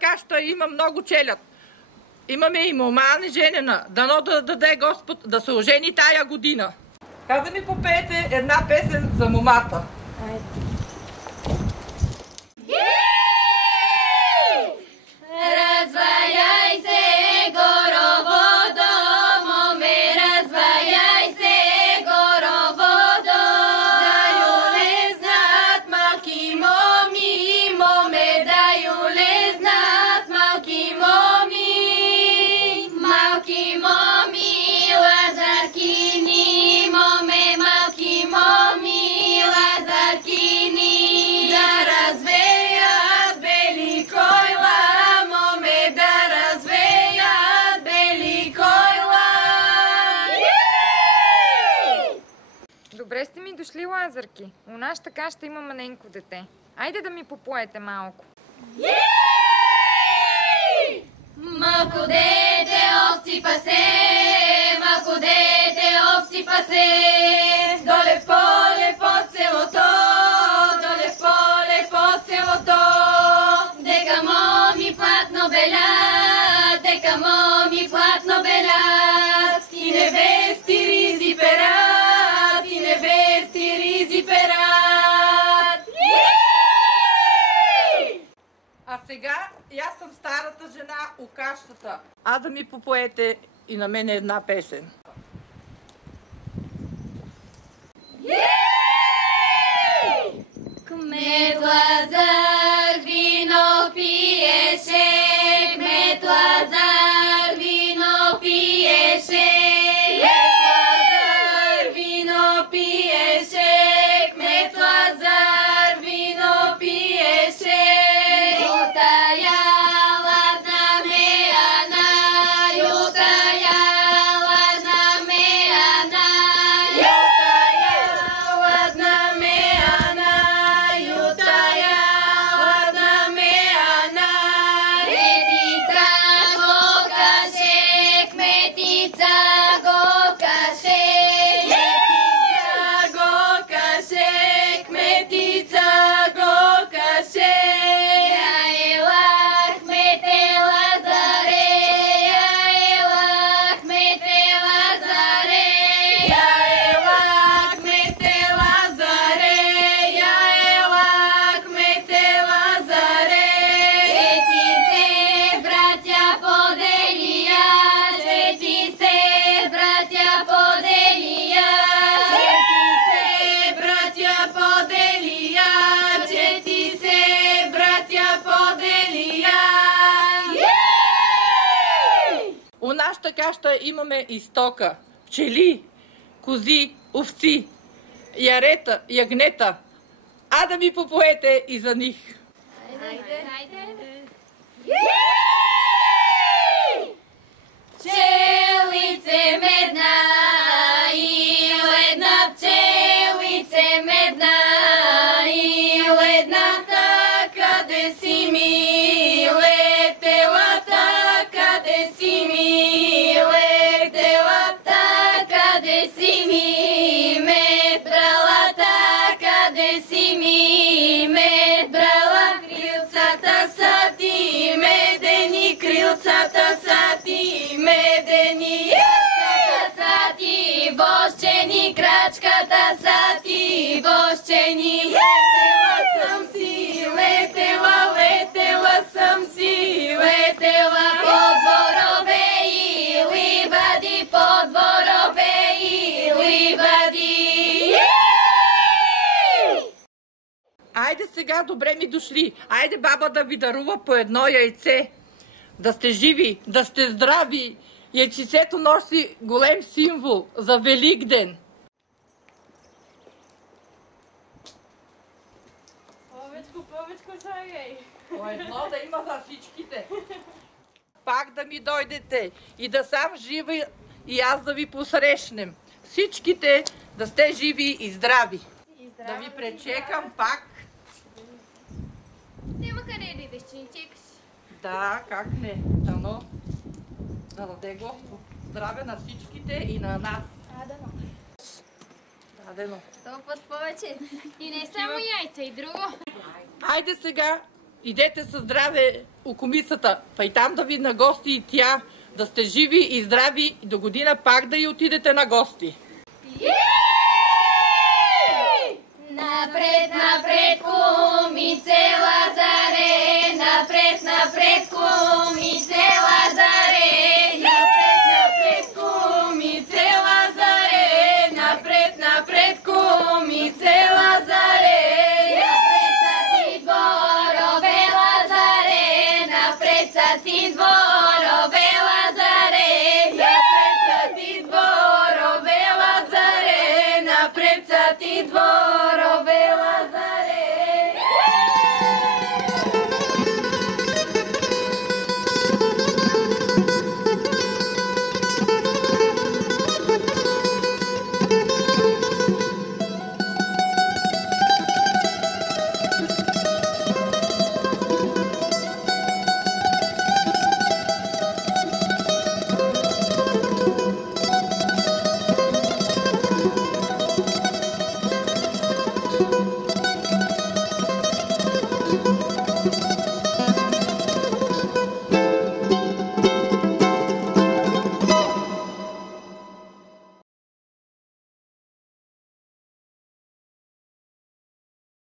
каща има много челят. Имаме и мома неженена. Дано да даде Господ да се ожени тая година. Как да ми попеете една песен за момата? Разваляй се, гороводо, моме, разваляй се, гороводо. Да юле знат малки моми, моме, да юле знат малки моми. Малки моми, лазаркини, моме, малки моми, лазаркини. Да развеят бели койла, Добре сте ми дошли, лазарки. У нашата каща има маненко дете. Айде да ми попоете малко. Малко дете овци пасе, малко дете овци пасе. Доле в поле по селото, доле в поле по селото. Дека моми платно белят, дека моми платно белят. И невести ризи перат, и невести ризи перат. А сега и аз съм старата жена у кащата. А да ми попоете и на мен една песен. Кмет Лазар вино пиеше, кмет Лазар вино пиеше. Кмет Лазар вино пиеше, кмет Лазар вино пиеше. Ютая ладна меана, ютая ладна меана, ютая ладна меана, ютая ладна меана. Кметица го каже, кметица го каже, кметица го каже, кметица го каже. Я ела кмете Лазаре, я ела кмете Лазаре, я ела кмете Лазаре, я ела кмете Лазаре. Чети се братя поделия, чети се братя поделия, чети се братя поделия, чети се братя поделия. У нашата каща имаме и стока. Пчели, кози, овци, ярета, ягнета. А да ми попоете и за них. Пчелице медна и ледна, пчелице медна и ледната, къде си ми летелата, къде си ми летелата, къде си ми ме бралата, къде си ми ме брала. Крилцата са ти медени, крилцата са ти медени, крачката са ти вощени, крачката са ти вощени. Летела съм си, летела, летела съм си, летела по дворове и ливади, по дворове и ливади. Айде сега, добре ми дошли. Айде баба да ви дарува по едно яйце. Да сте живи, да сте здрави. Яйчицето носи голем символ за Великден. Повечко слагай. По едно да има за всичките. Пак да ми дойдете и да сам жива и аз да ви посрещнем. Всичките да сте живи и здрави. Да ви пречекам пак. Няма къде да идеш, че ни чекаш. Да, как не. Дано да даде Господ здраве на всичките и на нас. Дано. Дадено. 100 път повече. И не само яйца, и друго. Хайде сега идете със здраве у комисата, па и там да ви на гости и тя, да сте живи и здрави и до година пак да й отидете на гости. Напред, напред, кумице Лазаре, напред, напред, кумице Лазаре, напред, напред, кумице Лазаре, напред, напред, кумице Лазаре, напред са ти дворове Лазаре, напред са ти дворове Лазаре, напред са ти дворове Лазаре, напред са ти дворове.